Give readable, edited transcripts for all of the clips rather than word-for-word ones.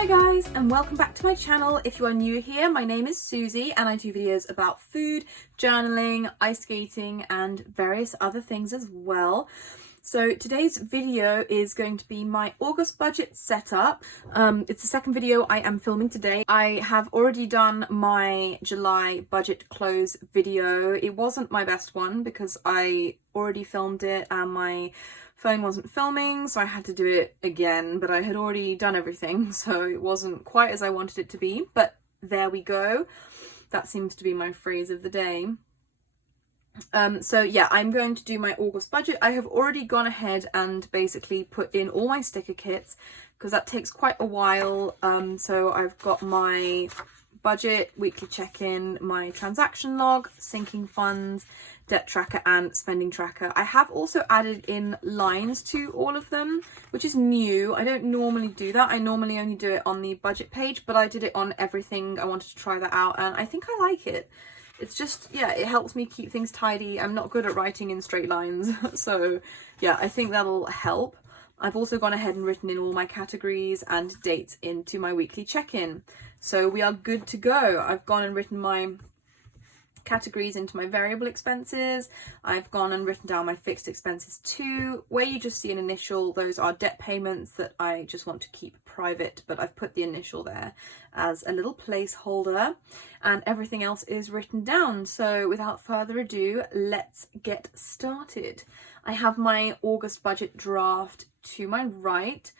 Hi guys, and welcome back to my channel. If you are new here, my name is Susie and I do videos about food, journaling, ice skating and various other things as well. So today's video is going to be my August budget setup. It's the second video I am filming today. I have already done my July budget close video. It wasn't my best one because I already filmed it and my phone wasn't filming, so I had to do it again, but I had already done everything, so it wasn't quite as I wanted it to be, but there we go. That seems to be my phrase of the day. So yeah, I'm going to do my August budget. I have already gone ahead and basically put in all my sticker kits because that takes quite a while. So I've got my budget, weekly check-in, my transaction log, sinking funds, debt tracker and spending tracker. I have also added in lines to all of them, which is new. I don't normally do that. I normally only do it on the budget page, but I did it on everything. I wanted to try that out and I think I like it. It's just, yeah, it helps me keep things tidy. I'm not good at writing in straight lines. So yeah, I think that'll help. I've also gone ahead and written in all my categories and dates into my weekly check-in. So we are good to go. I've gone and written my categories into my variable expenses. I've gone and written down my fixed expenses too. Where you just see an initial, those are debt payments that I just want to keep private, but I've put the initial there as a little placeholder and everything else is written down. So without further ado, let's get started. I have my August budget draft to my right.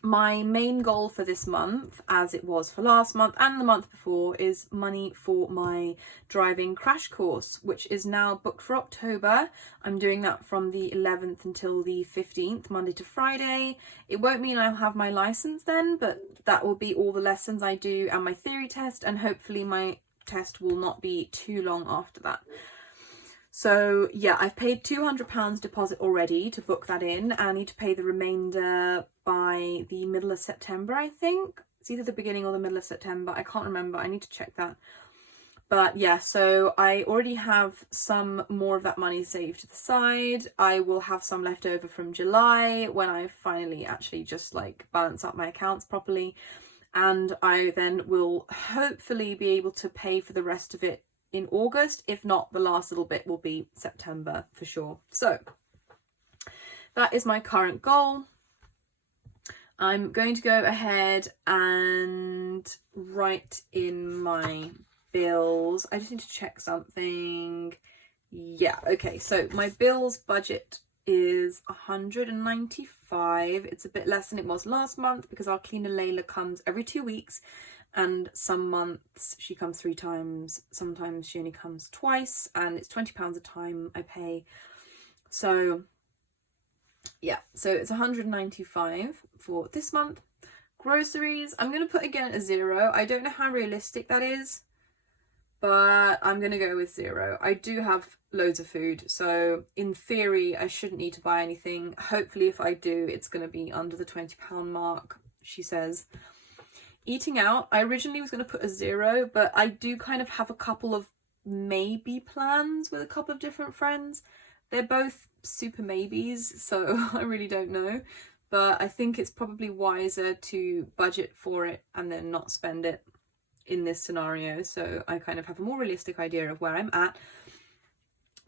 My main goal for this month, as it was for last month and the month before, is money for my driving crash course, which is now booked for October. I'm doing that from the 11th until the 15th, Monday to Friday. It won't mean I'll have my license then, but that will be all the lessons I do and my theory test, and hopefully my test will not be too long after that. So yeah, I've paid £200 deposit already to book that in. I need to pay the remainder by the middle of September, I think. It's either the beginning or the middle of September. I can't remember. I need to check that. But yeah, so I already have some more of that money saved to the side. I will have some left over from July when I finally actually just like balance up my accounts properly. And I then will hopefully be able to pay for the rest of it in August. If not, the last little bit will be September for sure. So that is my current goal. I'm going to go ahead and write in my bills. I just need to check something. Yeah, okay, so my bills budget is 195. It's a bit less than it was last month because our cleaner Layla comes every 2 weeks. And some months she comes 3 times, sometimes she only comes twice, and it's £20 a time I pay. So yeah, so it's 195 for this month. Groceries, I'm going to put again at 0. I don't know how realistic that is, but I'm going to go with 0. I do have loads of food, so in theory I shouldn't need to buy anything. Hopefully if I do, it's going to be under the £20 mark, she says. Eating out, I originally was going to put a 0, but I do kind of have a couple of maybe plans with a couple of different friends. They're both super maybes, so I really don't know. But I think it's probably wiser to budget for it and then not spend it in this scenario. So I kind of have a more realistic idea of where I'm at.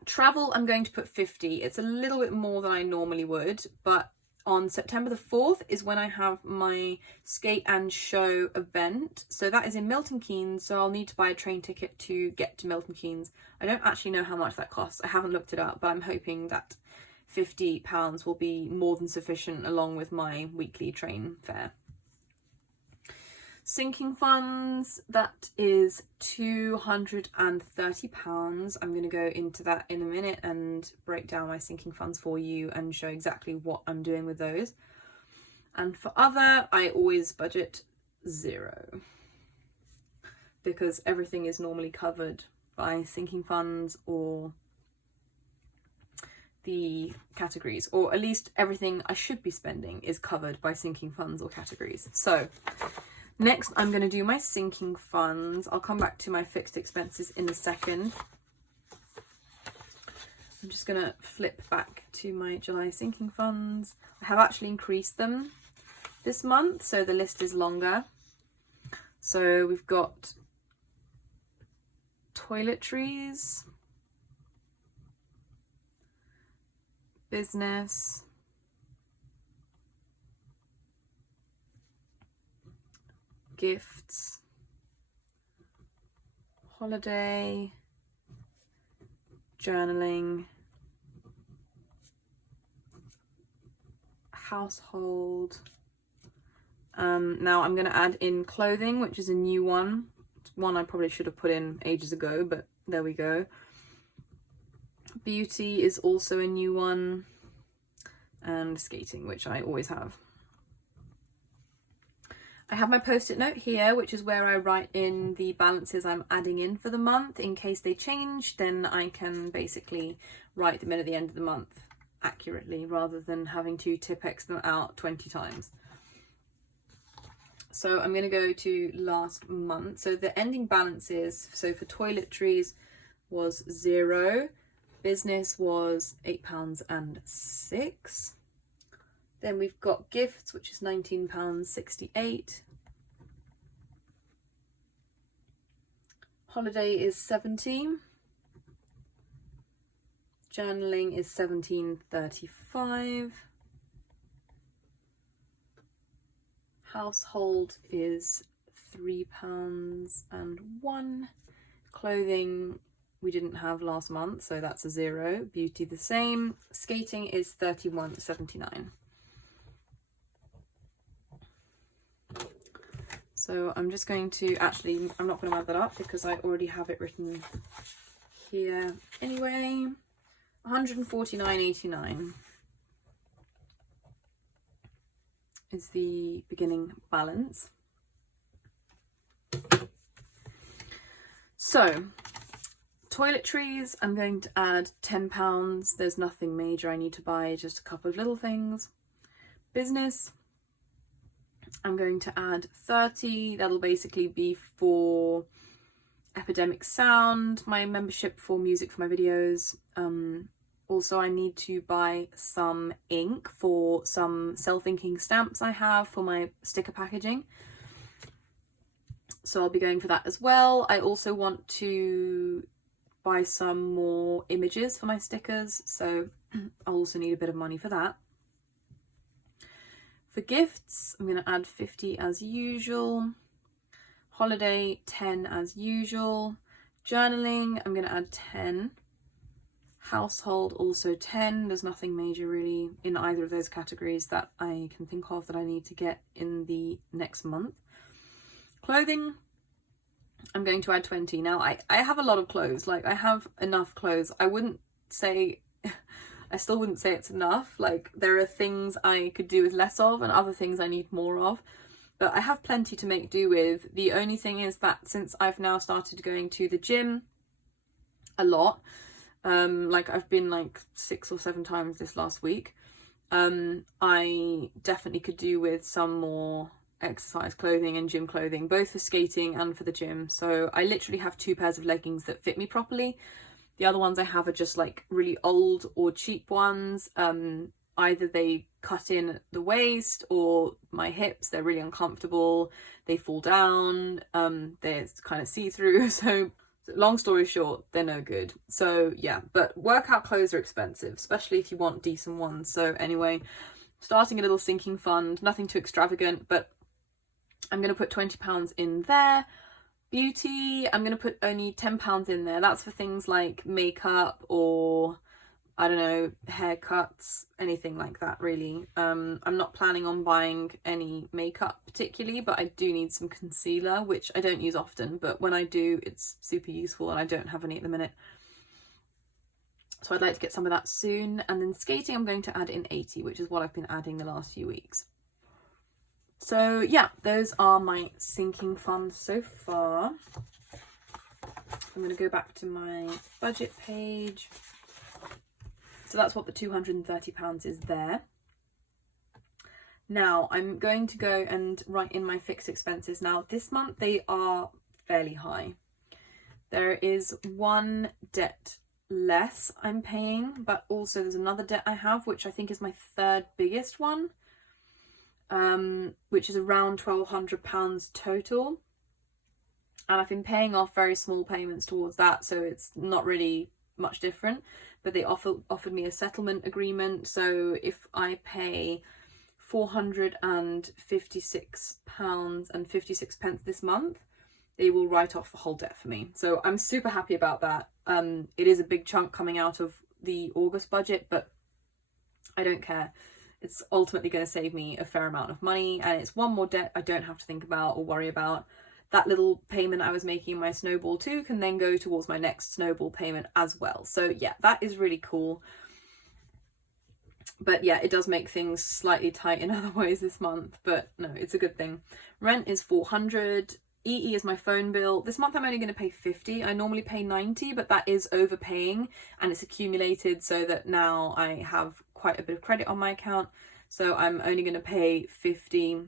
Travel, I'm going to put 50. It's a little bit more than I normally would, but on September the 4th is when I have my skate and show event. So that is in Milton Keynes, so I'll need to buy a train ticket to get to Milton Keynes. I don't actually know how much that costs. I haven't looked it up, but I'm hoping that £50 will be more than sufficient along with my weekly train fare. Sinking funds, that is £230. I'm going to go into that in a minute and break down my sinking funds for you and show exactly what I'm doing with those. And for other, I always budget 0 because everything is normally covered by sinking funds or the categories, or at least everything I should be spending is covered by sinking funds or categories. So next, I'm going to do my sinking funds. I'll come back to my fixed expenses in a second. I'm just going to flip back to my July sinking funds. I have actually increased them this month, so the list is longer. So we've got toiletries, business, gifts, holiday, journaling, household. Now I'm going to add in clothing, which is a new one. It's one I probably should have put in ages ago, but there we go. Beauty is also a new one, and skating, which I always have. I have my post-it note here, which is where I write in the balances I'm adding in for the month. In case they change, then I can basically write them in at the end of the month accurately, rather than having to Tipp-Ex them out 20 times. So I'm going to go to last month. So the ending balances, so for toiletries was £0. Business was £8.06. Then we've got gifts, which is £19.68. Holiday is 17. Journaling is £17.35. Household is £3.01. Clothing we didn't have last month, so that's a £0. Beauty the same. Skating is £31.79. So I'm just going to, actually, I'm not going to add that up because I already have it written here anyway. £149.89 is the beginning balance. So toiletries, I'm going to add £10. There's nothing major I need to buy, just a couple of little things. Business, I'm going to add 30. That'll basically be for Epidemic Sound, my membership for music for my videos. Also, I need to buy some ink for some self-inking stamps I have for my sticker packaging. So I'll be going for that as well. I also want to buy some more images for my stickers, so I'll also need a bit of money for that. For gifts, I'm going to add 50 as usual. Holiday, 10 as usual. Journaling, I'm going to add 10. Household, also 10. There's nothing major really in either of those categories that I can think of that I need to get in the next month. Clothing, I'm going to add 20. Now, I have a lot of clothes. Like, I have enough clothes. I still wouldn't say it's enough. Like, there are things I could do with less of and other things I need more of. But I have plenty to make do with. The only thing is that since I've now started going to the gym a lot, like I've been like 6 or 7 times this last week, I definitely could do with some more exercise clothing and gym clothing, both for skating and for the gym. So I literally have 2 pairs of leggings that fit me properly. The other ones I have are just like really old or cheap ones. Either they cut in at the waist or my hips, they're really uncomfortable, they fall down, they're kind of see-through. So long story short, they're no good. So yeah, but workout clothes are expensive, especially if you want decent ones. So anyway, starting a little sinking fund, nothing too extravagant, but I'm going to put £20 in there. Beauty, I'm going to put only £10 in there. That's for things like makeup or, I don't know, haircuts, anything like that really. I'm not planning on buying any makeup particularly, but I do need some concealer, which I don't use often, but when I do, it's super useful and I don't have any at the minute. So I'd like to get some of that soon. And then skating, I'm going to add in 80, which is what I've been adding the last few weeks. So yeah, those are my sinking funds so far. I'm going to go back to my budget page. So that's what the £230 is there. Now I'm going to go and write in my fixed expenses. Now this month they are fairly high. There is one debt less I'm paying, but also there's another debt I have, which I think is my 3rd biggest one, which is around £1,200 total. and I've been paying off very small payments towards that, so it's not really much different. But they offered me a settlement agreement, so if I pay £456.56 this month, they will write off the whole debt for me. So I'm super happy about that. It is a big chunk coming out of the August budget, but I don't care. It's ultimately going to save me a fair amount of money, and it's one more debt I don't have to think about or worry about. That little payment I was making in my Snowball 2 can then go towards my next Snowball payment as well. So yeah, that is really cool. But yeah, it does make things slightly tight in other ways this month, but no, it's a good thing. Rent is 400. EE is my phone bill. This month I'm only going to pay 50. I normally pay 90, but that is overpaying, and it's accumulated so that now I have quite a bit of credit on my account. So I'm only going to pay 50,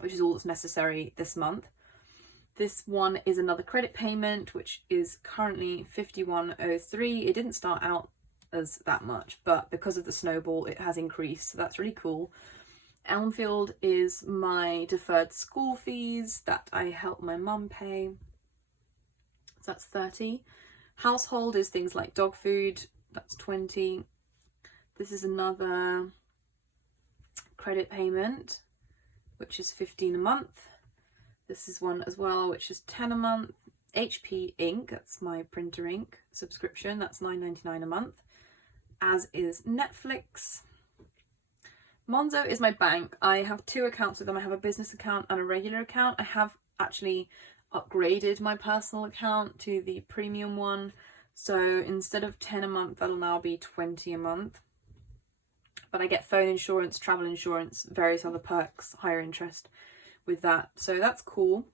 which is all that's necessary this month. This one is another credit payment, which is currently 51.03. It didn't start out as that much, but because of the Snowball it has increased, so that's really cool. Elmfield is my deferred school fees that I help my mum pay, so that's 30. Household is things like dog food, that's 20. This is another credit payment, which is 15 a month. This is one as well, which is 10 a month. HP ink, that's my printer ink subscription, that's $9.99 a month, as is Netflix. Monzo is my bank. I have two accounts with them. I have a business account and a regular account. I have actually upgraded my personal account to the premium one, so instead of 10 a month, that'll now be 20 a month. But I get phone insurance, travel insurance, various other perks, higher interest with that, so that's cool.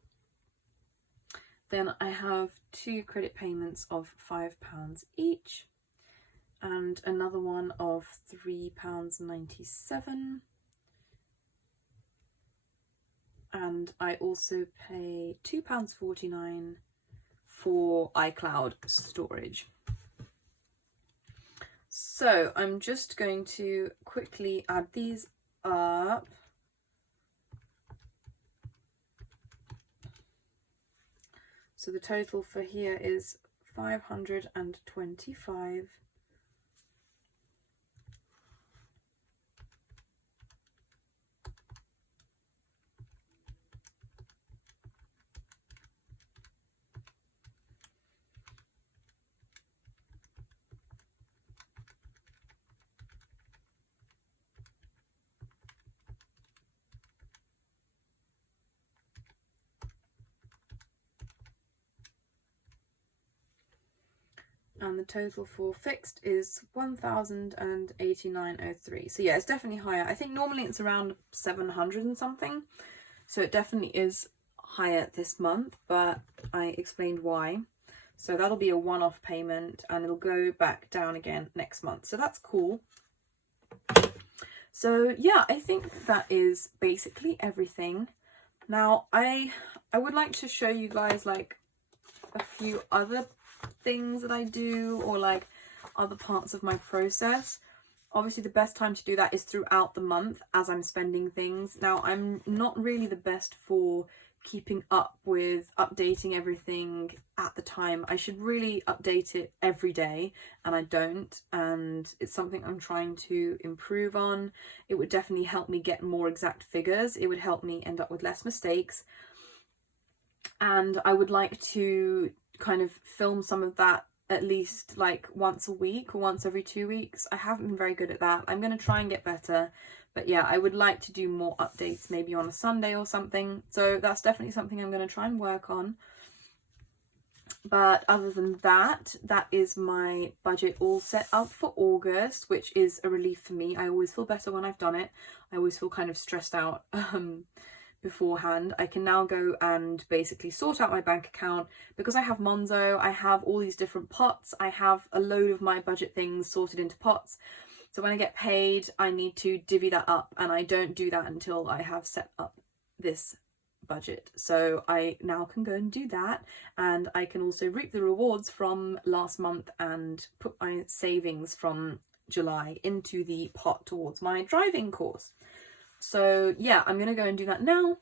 Then I have two credit payments of £5 each, and another one of £3.97, and I also pay £2.49 for iCloud storage. So I'm just going to quickly add these up. So the total for here is 525. And the total for fixed is 1,089.03. So yeah, it's definitely higher. I think normally it's around 700 and something. So it definitely is higher this month, but I explained why. So that'll be a one-off payment, and it'll go back down again next month. So that's cool. So yeah, I think that is basically everything. Now I would like to show you guys like a few other things that I do, or like other parts of my process. Obviously the best time to do that is throughout the month as I'm spending things. Now I'm not really the best for keeping up with updating everything at the time. I should really update it every day, and I don't, and it's something I'm trying to improve on. It would definitely help me get more exact figures. It would help me end up with less mistakes, and I would like to kind of film some of that at least like once a week or once every 2 weeks. I haven't been very good at that. I'm going to try and get better, but yeah, I would like to do more updates maybe on a Sunday or something. So that's definitely something I'm going to try and work on. But other than that, that is my budget all set up for August, which is a relief for me. I always feel better when I've done it. I always feel kind of stressed out beforehand. I can now go and basically sort out my bank account because I have Monzo. I have all these different pots. I have a load of my budget things sorted into pots. So when I get paid, I need to divvy that up, and I don't do that until I have set up this budget. So I now can go and do that, and I can also reap the rewards from last month and put my savings from July into the pot towards my driving course. So yeah, I'm going to go and do that now.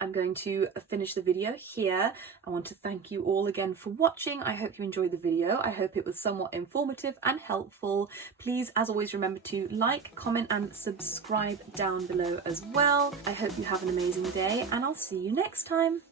I'm going to finish the video here. I want to thank you all again for watching. I hope you enjoyed the video. I hope it was somewhat informative and helpful. Please, as always, remember to like, comment and subscribe down below as well. I hope you have an amazing day and I'll see you next time.